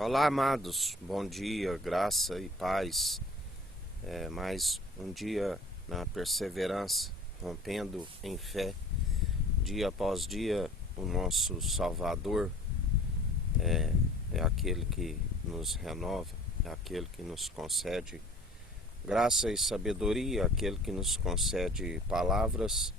Olá, amados, bom dia, graça e paz. Mais um dia na perseverança, rompendo em fé, dia após dia. O nosso Salvador é aquele que nos renova, é aquele que nos concede graça e sabedoria, aquele que nos concede palavras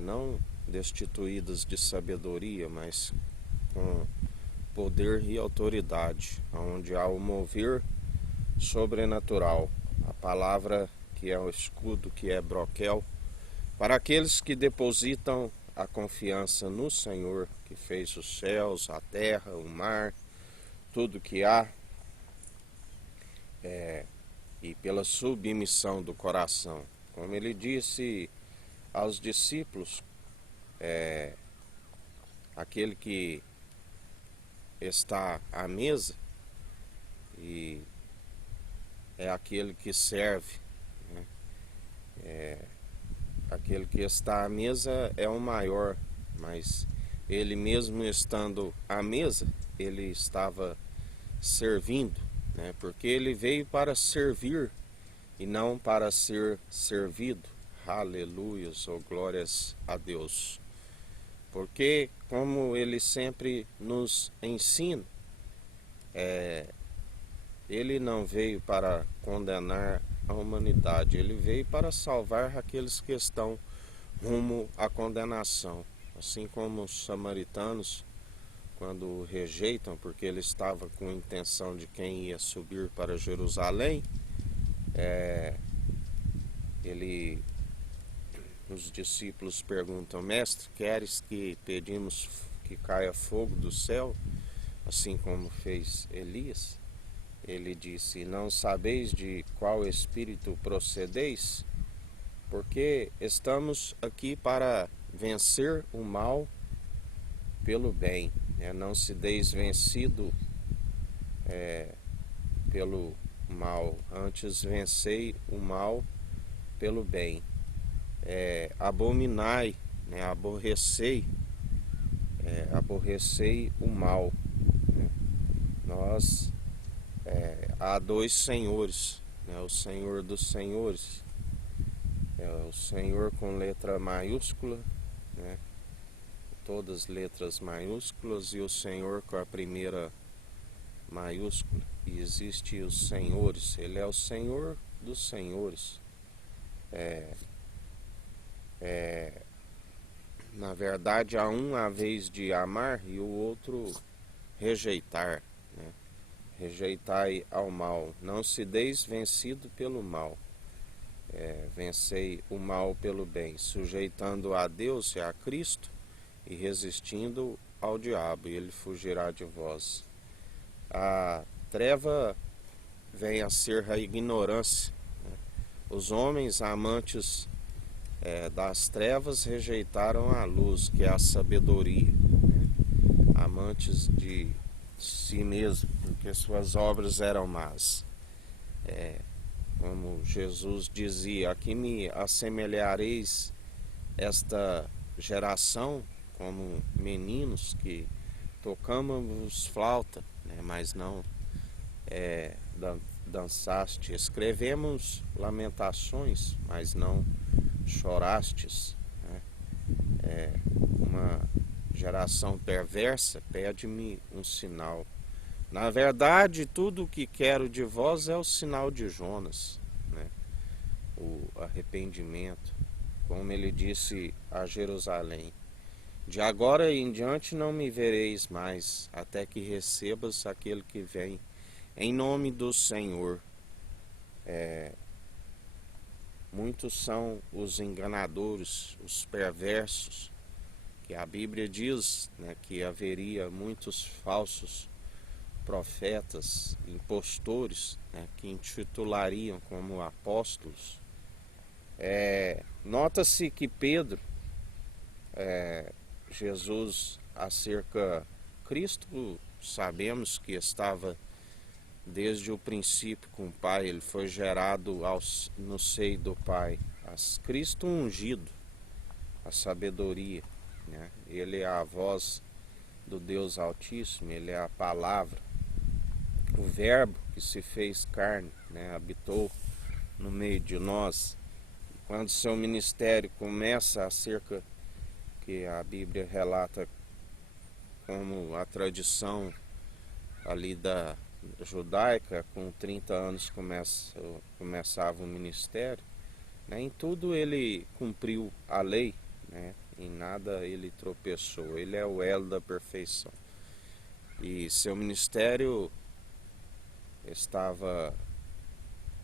não destituídas de sabedoria, mas com poder e autoridade, onde há o mover sobrenatural, a palavra que é o escudo, que é broquel, para aqueles que depositam a confiança no Senhor, que fez os céus, a terra, o mar, tudo que há, e pela submissão do coração. Como ele disse aos discípulos, aquele que está à mesa e é aquele que serve, né? Aquele que está à mesa é o maior, mas ele mesmo estando à mesa, ele estava servindo, né? Porque ele veio para servir e não para ser servido. Aleluia, oh glórias a Deus. Porque, como ele sempre nos ensina, ele não veio para condenar a humanidade, ele veio para salvar aqueles que estão rumo à condenação. Assim como os samaritanos, quando o rejeitam, porque ele estava com a intenção de quem ia subir para Jerusalém, os discípulos perguntam: Mestre, queres que pedimos que caia fogo do céu, assim como fez Elias? Ele disse: não sabeis de qual espírito procedeis? Porque estamos aqui para vencer o mal pelo bem, né? Não se deis vencido pelo mal, antes vencei o mal pelo bem. Abominai, né? Aborrecei o mal, né? Nós há dois senhores, né? O Senhor dos senhores, o Senhor com letra maiúscula, né? Todas letras maiúsculas, e o Senhor com a primeira maiúscula. E existe os senhores, ele é o Senhor dos senhores. Na verdade, há um a vez de amar e o outro rejeitar, né? Rejeitai ao mal, não se deis vencido pelo mal, vencei o mal pelo bem, sujeitando a Deus e a Cristo e resistindo ao diabo, e ele fugirá de vós. A treva vem a ser a ignorância, né? Os homens amantes das trevas rejeitaram a luz, que é a sabedoria, né? Amantes de si mesmo, porque suas obras eram más. Como Jesus dizia: aqui me assemelhareis esta geração como meninos que tocamos flauta, né? Mas não dançaste, escrevemos lamentações, mas não chorastes, né? Uma geração perversa pede-me um sinal. Na verdade, tudo o que quero de vós é o sinal de Jonas, né? O arrependimento, como ele disse a Jerusalém: de agora em diante não me vereis mais, até que recebas aquele que vem em nome do Senhor. Muitos são os enganadores, os perversos, que a Bíblia diz, né, que haveria muitos falsos profetas, impostores, né, que intitulariam como apóstolos. Nota-se que Pedro, Jesus Cristo, sabemos que estava desde o princípio com o Pai, ele foi gerado no seio do Pai. Mas Cristo ungido, a sabedoria, né? Ele é a voz do Deus Altíssimo, ele é a palavra. o Verbo que se fez carne, né, habitou no meio de nós. Quando seu ministério começa acerca que a Bíblia relata como a tradição ali da judaica, com 30 anos começava o ministério, né? Em tudo ele cumpriu a lei, né? Em nada ele tropeçou, ele é o elo da perfeição. E seu ministério estava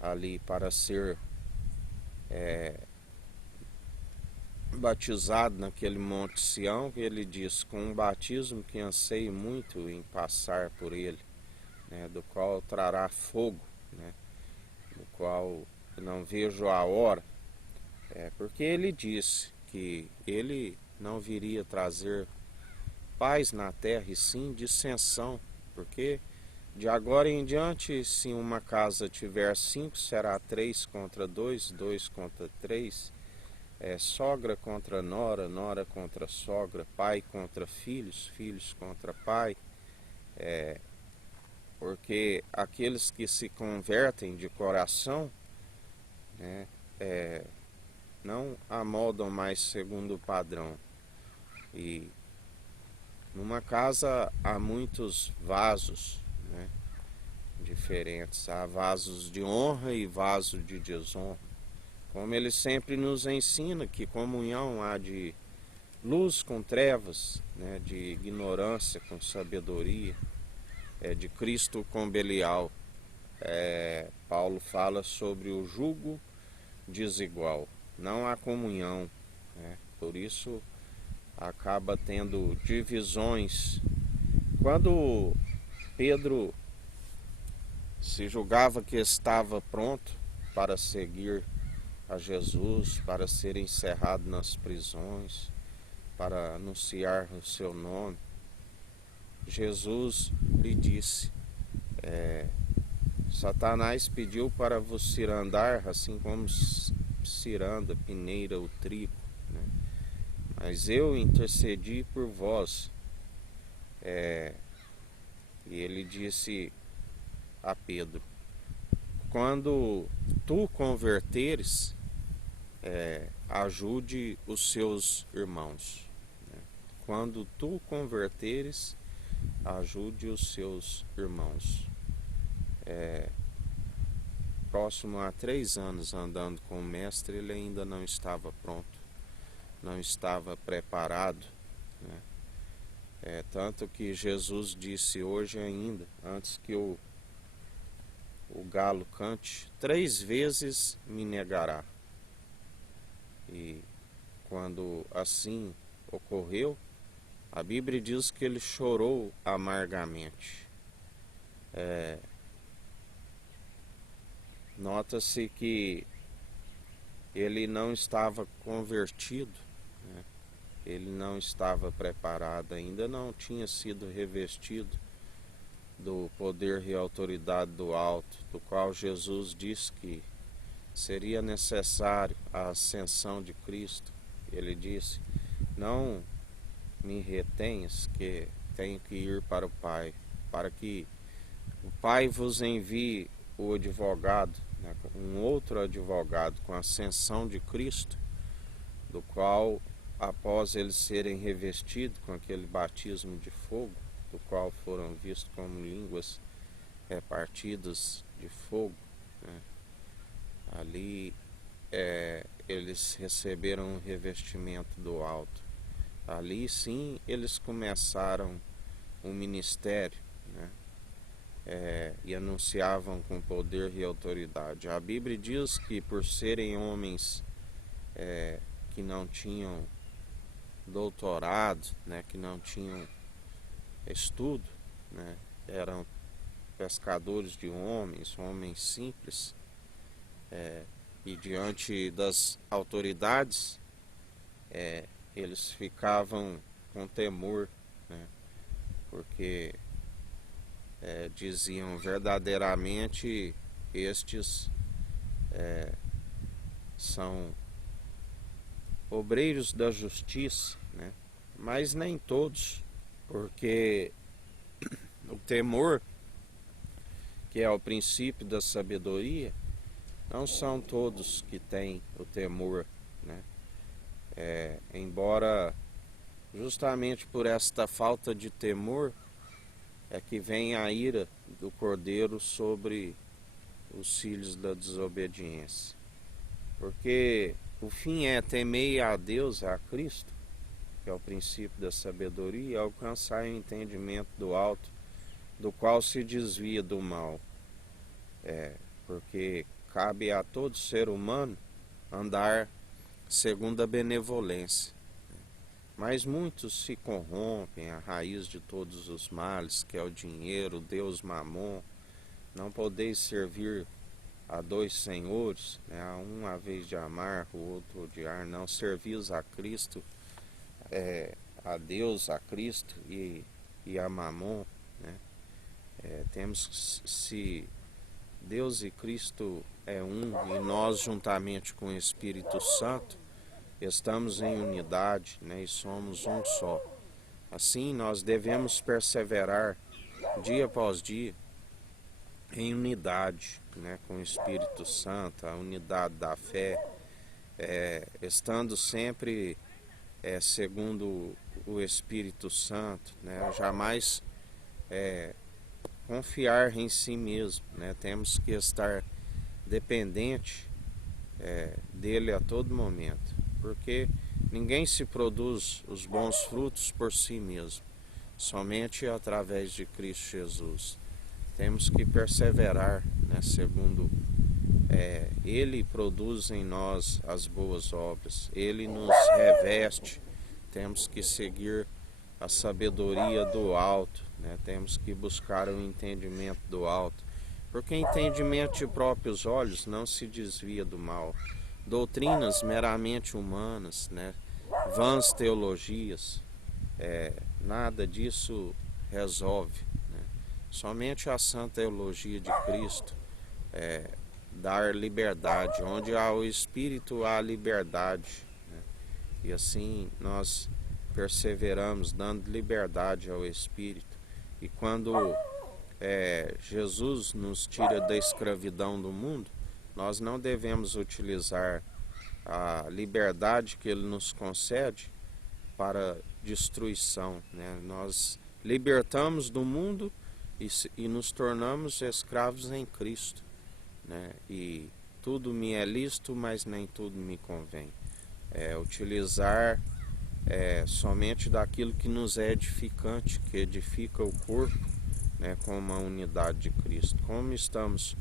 ali para ser batizado naquele monte Sião, que ele diz, com um batismo que anseio muito em passar por ele, né, do qual trará fogo, né, do qual não vejo a hora, porque ele disse que ele não viria trazer paz na terra, e sim dissensão, porque de agora em diante, se uma casa tiver 5, será 3 contra 2, 2 contra 3, sogra contra nora, nora contra sogra, pai contra filhos, filhos contra pai, porque aqueles que se convertem de coração, né, não amoldam mais segundo o padrão. E numa casa há muitos vasos, né, diferentes, há vasos de honra e vasos de desonra. Como ele sempre nos ensina que comunhão há de luz com trevas, né, de ignorância com sabedoria, de Cristo com Belial. Paulo fala sobre o jugo desigual, não há comunhão, né? Por isso acaba tendo divisões. Quando Pedro se julgava que estava pronto para seguir a Jesus, para ser encerrado nas prisões, para anunciar o seu nome, Jesus lhe disse, Satanás pediu para vos cirandar, assim como ciranda, peneira o trigo, né? Mas eu intercedi por vós. E ele disse a Pedro, quando tu converteres, ajude os seus irmãos, né? Quando tu converteres, ajude os seus irmãos. Próximo a 3 anos andando com o mestre, ele ainda não estava pronto, não estava preparado, né? Tanto que Jesus disse hoje ainda, antes que o galo cante, 3 vezes me negará. E quando assim ocorreu, a Bíblia diz que ele chorou amargamente. Nota-se que ele não estava convertido, né? Ele não estava preparado, ainda não tinha sido revestido do poder e autoridade do alto, do qual Jesus disse que seria necessário a ascensão de Cristo. Ele disse, não me retenhas, que tenho que ir para o Pai, para que o Pai vos envie o advogado, né, um outro advogado com a ascensão de Cristo, do qual, após eles serem revestidos com aquele batismo de fogo, do qual foram vistos como línguas repartidas de fogo, né, ali eles receberam um revestimento do alto. Ali sim eles começaram um ministério, né? E anunciavam com poder e autoridade. A Bíblia diz que por serem homens que não tinham doutorado, né, que não tinham estudo, né, eram pescadores de homens, homens simples, e diante das autoridades eles ficavam com temor, né, porque diziam verdadeiramente estes são obreiros da justiça, né? Mas nem todos, porque o temor que é o princípio da sabedoria, não são todos que têm o temor, né? Embora justamente por esta falta de temor é que vem a ira do Cordeiro sobre os filhos da desobediência. Porque o fim é temer a Deus, a Cristo, que é o princípio da sabedoria, e alcançar o entendimento do alto, do qual se desvia do mal. Porque cabe a todo ser humano andar segundo a benevolência. Mas muitos se corrompem, a raiz de todos os males, que é o dinheiro, o Deus Mamon. Não podeis servir a dois senhores, né? A um a vez de amar, o outro odiar. Não servis a Cristo, a Deus, a Cristo e a Mamon, né? Temos que, se Deus e Cristo é um, e nós juntamente com o Espírito Santo estamos em unidade, né, e somos um só. Assim nós devemos perseverar dia após dia em unidade, né, com o Espírito Santo, a unidade da fé, estando sempre segundo o Espírito Santo, né, jamais confiar em si mesmo, né, temos que estar dependente dele a todo momento, porque ninguém se produz os bons frutos por si mesmo, somente através de Cristo Jesus. Temos que perseverar, né, segundo Ele produz em nós as boas obras, Ele nos reveste. Temos que seguir a sabedoria do alto, né? Temos que buscar o entendimento do alto, porque entendimento de próprios olhos não se desvia do mal. Doutrinas meramente humanas, né? Vãs teologias, nada disso resolve, né? Somente a santa teologia de Cristo dar liberdade. Onde há o Espírito há liberdade, né? E assim nós perseveramos dando liberdade ao Espírito. E quando Jesus nos tira da escravidão do mundo, nós não devemos utilizar a liberdade que Ele nos concede para destruição, né? Nós libertamos do mundo e nos tornamos escravos em Cristo, né? E tudo me é lícito, mas nem tudo me convém. Utilizar somente daquilo que nos é edificante, que edifica o corpo, né, como a unidade de Cristo. Como estamos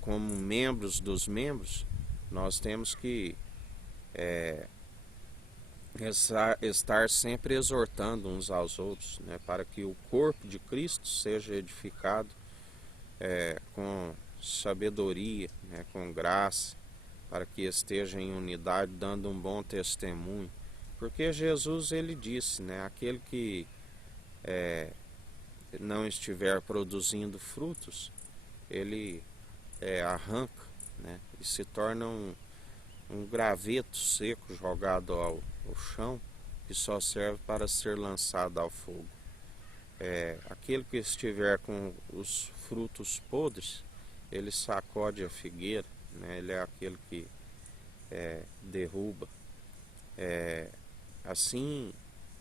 como membros dos membros, nós temos que estar sempre exortando uns aos outros, né, para que o corpo de Cristo seja edificado com sabedoria, né, com graça, para que esteja em unidade, dando um bom testemunho. Porque Jesus, ele disse, né, aquele que não estiver produzindo frutos, ele arranca, né, e se torna um graveto seco jogado ao chão, que só serve para ser lançado ao fogo. Aquele que estiver com os frutos podres, ele sacode a figueira, né, ele é aquele que derruba. Assim,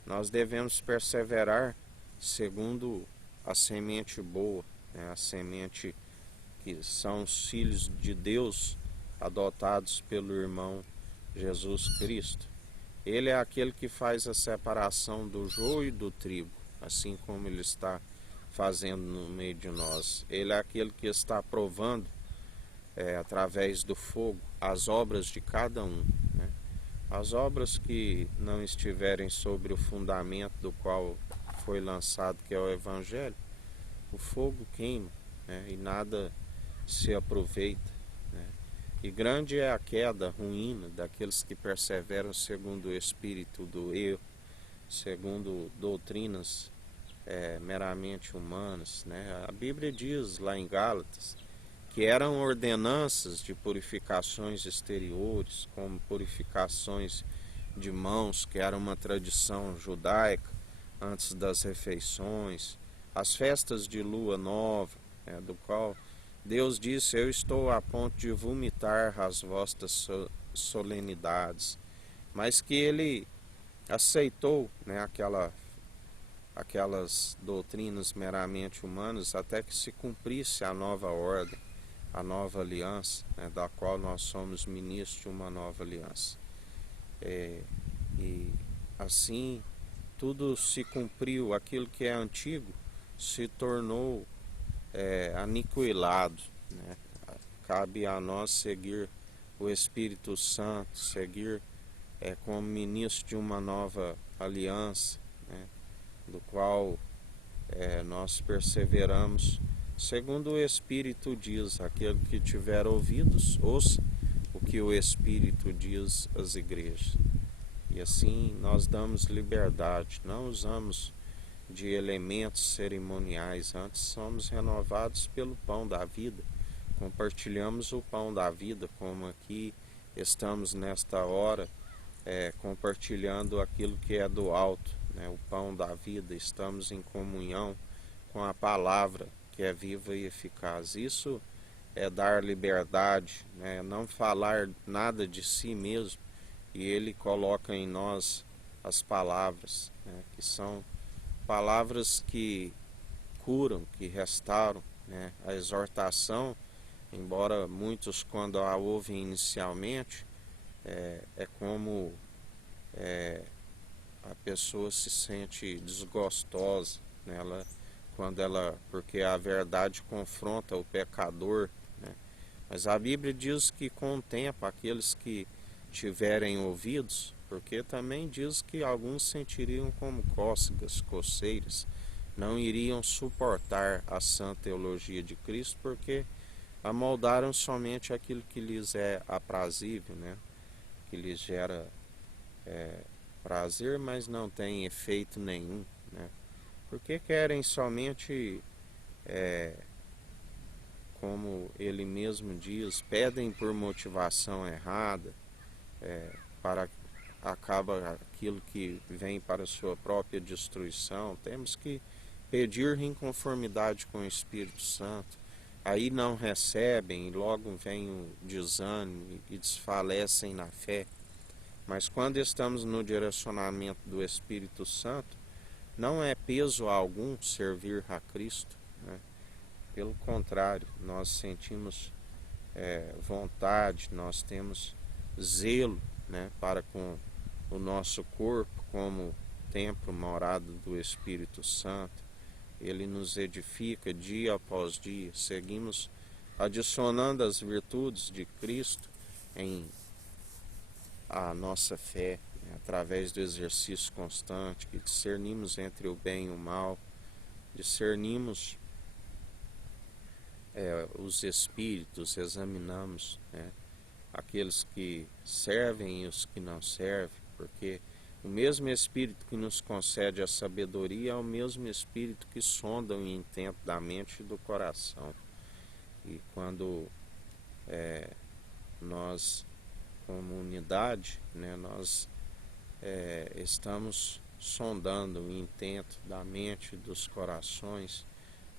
nós devemos perseverar segundo a semente boa, né, a semente que são os filhos de Deus adotados pelo irmão Jesus Cristo. Ele é aquele que faz a separação do joio e do trigo, assim como Ele está fazendo no meio de nós. Ele é aquele que está provando através do fogo as obras de cada um, né? As obras que não estiverem sobre o fundamento do qual foi lançado, que é o Evangelho, o fogo queima, né, e nada se aproveita, né? E grande é a queda, a ruína daqueles que perseveram segundo o espírito do erro, segundo doutrinas meramente humanas, né? A Bíblia diz lá em Gálatas que eram ordenanças de purificações exteriores, como purificações de mãos, que era uma tradição judaica antes das refeições, as festas de lua nova, do qual Deus disse: eu estou a ponto de vomitar as vossas solenidades, mas que ele aceitou, né, aquelas doutrinas meramente humanas até que se cumprisse a nova ordem, a nova aliança, né, da qual nós somos ministros de uma nova aliança. E assim tudo se cumpriu, aquilo que é antigo se tornou aniquilado, né? Cabe a nós seguir o Espírito Santo, seguir como ministro de uma nova aliança, né? Do qual nós perseveramos, segundo o Espírito diz. Aquele que tiver ouvidos, ouça o que o Espírito diz às igrejas. E assim nós damos liberdade, não usamos de elementos cerimoniais, antes somos renovados pelo pão da vida, compartilhamos o pão da vida, como aqui estamos nesta hora compartilhando aquilo que é do alto, né, o pão da vida. Estamos em comunhão com a palavra que é viva e eficaz. Isso é dar liberdade, né, não falar nada de si mesmo, e ele coloca em nós as palavras, né, que são palavras que curam, que restauram, né? A exortação, embora muitos quando a ouvem inicialmente, como a pessoa se sente desgostosa, né? Porque a verdade confronta o pecador, né? Mas a Bíblia diz que com o tempo aqueles que tiverem ouvidos, porque também diz que alguns sentiriam como cócegas, coceiras, não iriam suportar a sã teologia de Cristo, porque amoldaram somente aquilo que lhes é aprazível, né? Que lhes gera prazer, mas não tem efeito nenhum, né? Porque querem somente, como ele mesmo diz, pedem por motivação errada, para acaba aquilo que vem para a sua própria destruição. Temos que pedir em conformidade com o Espírito Santo. Aí não recebem, e logo vem o desânimo e desfalecem na fé. Mas quando estamos no direcionamento do Espírito Santo, não é peso algum servir a Cristo, né? Pelo contrário, nós sentimos vontade, nós temos zelo, né, para com o nosso corpo como templo, morada do Espírito Santo. Ele nos edifica dia após dia. Seguimos adicionando as virtudes de Cristo em a nossa fé, né, através do exercício constante, que discernimos entre o bem e o mal, discernimos os espíritos, examinamos, né, aqueles que servem e os que não servem, porque o mesmo Espírito que nos concede a sabedoria é o mesmo Espírito que sonda o intento da mente e do coração. E quando nós, como unidade, né, nós estamos sondando o intento da mente e dos corações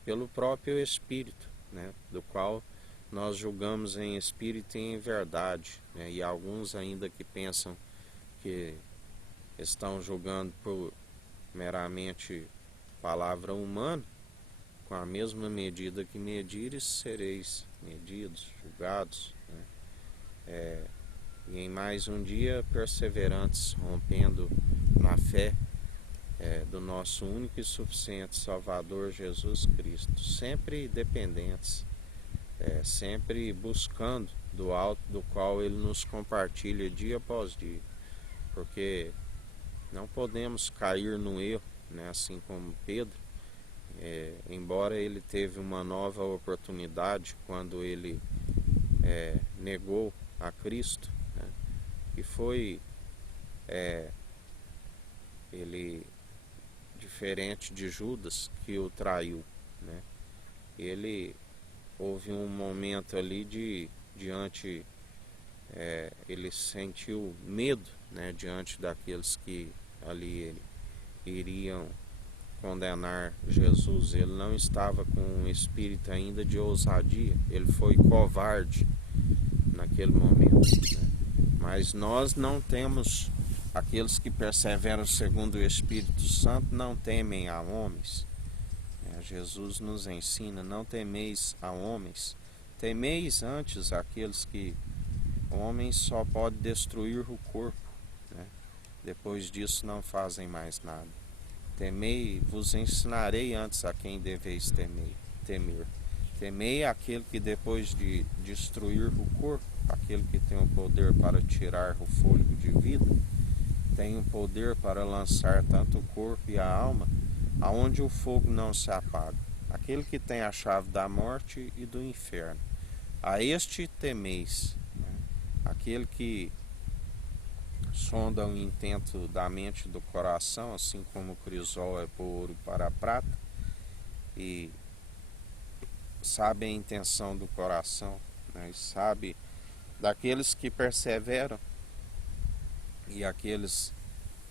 pelo próprio Espírito, né, do qual nós julgamos em espírito e em verdade, né? E alguns ainda que pensam que estão julgando por meramente palavra humana, com a mesma medida que medires, sereis medidos, julgados, né? E em mais um dia, perseverantes, rompendo na fé do nosso único e suficiente Salvador Jesus Cristo, sempre dependentes, sempre buscando do alto, do qual ele nos compartilha dia após dia, porque não podemos cair no erro, né? Assim como Pedro, embora ele teve uma nova oportunidade quando ele negou a Cristo, né? E foi ele, diferente de Judas, que o traiu, né? Houve um momento ali ele sentiu medo, né, diante daqueles que ali iriam condenar Jesus. Ele não estava com um espírito ainda de ousadia, ele foi covarde naquele momento, né? Mas nós não temos, aqueles que perseveram segundo o Espírito Santo não temem a homens. Jesus nos ensina: não temeis a homens, temeis antes aqueles que homens só podem destruir o corpo, né? Depois disso não fazem mais nada. Temei, vos ensinarei antes a quem deveis temer. Temei aquele que depois de destruir o corpo, aquele que tem o poder para tirar o fôlego de vida, tem o poder para lançar tanto o corpo e a alma aonde o fogo não se apaga, aquele que tem a chave da morte e do inferno. A este temeis, né? Aquele que sonda o intento da mente e do coração, assim como o crisol é por ouro para a prata, e sabe a intenção do coração, né? E sabe daqueles que perseveram e aqueles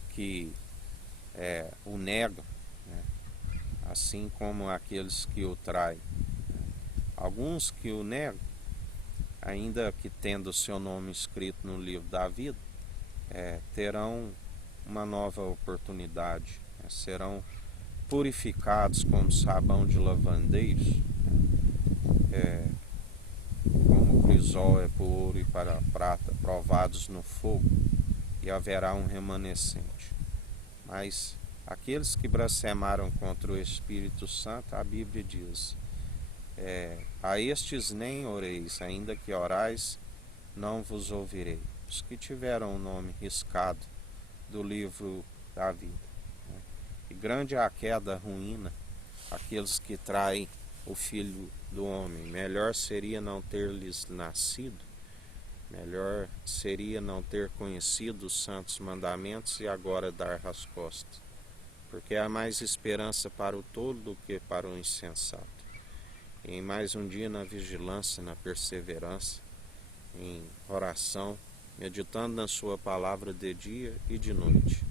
que o negam, né? Assim como aqueles que o traem. Alguns que o negam, ainda que tendo seu nome escrito no livro da vida, terão uma nova oportunidade, né? Serão purificados como sabão de lavandeiros, como o crisol é por ouro e para a prata, provados no fogo, e haverá um remanescente. Mas aqueles que blasfemaram contra o Espírito Santo, a Bíblia diz: a estes nem oreis, ainda que orais, não vos ouvirei. Os que tiveram o nome riscado do livro da vida, né? E grande é a queda, a ruína, aqueles que traem o Filho do Homem. Melhor seria não ter lhes nascido, melhor seria não ter conhecido os santos mandamentos e agora dar as costas, porque há mais esperança para o tolo do que para o insensato. E em mais um dia na vigilância, na perseverança, em oração, meditando na sua palavra de dia e de noite.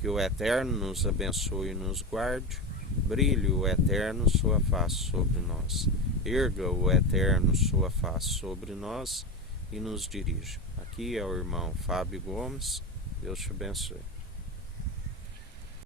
Que o Eterno nos abençoe e nos guarde, brilhe o Eterno sua face sobre nós, erga o Eterno sua face sobre nós e nos dirija. Aqui é o irmão Fábio Gomes. Deus te abençoe.